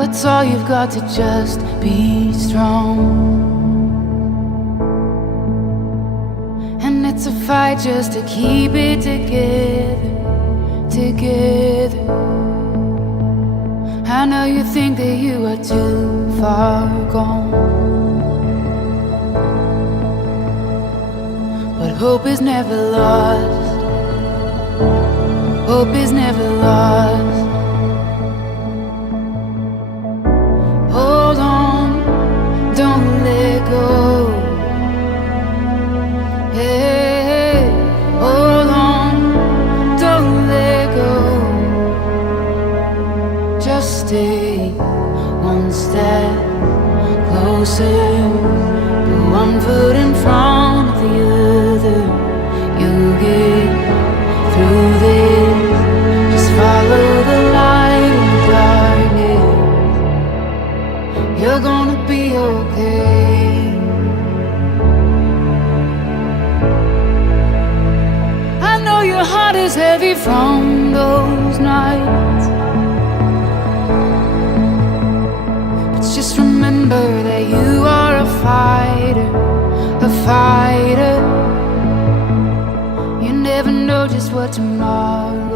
it's all you've got to just be strong. And it's a fight just to keep it together, together. I know you think that you are too far gone, but hope is never lost. Hope is never lost. Hold on, don't let go. Hey, hold on, don't let go. Just stay one step closer, put one foot in front of the other. You'll get through this. Just follow the light in the darkness. You're gonna be okay. I know your heart is heavy from those nights, but just remember that you are a fighter, a fighter. You never know just what tomorrow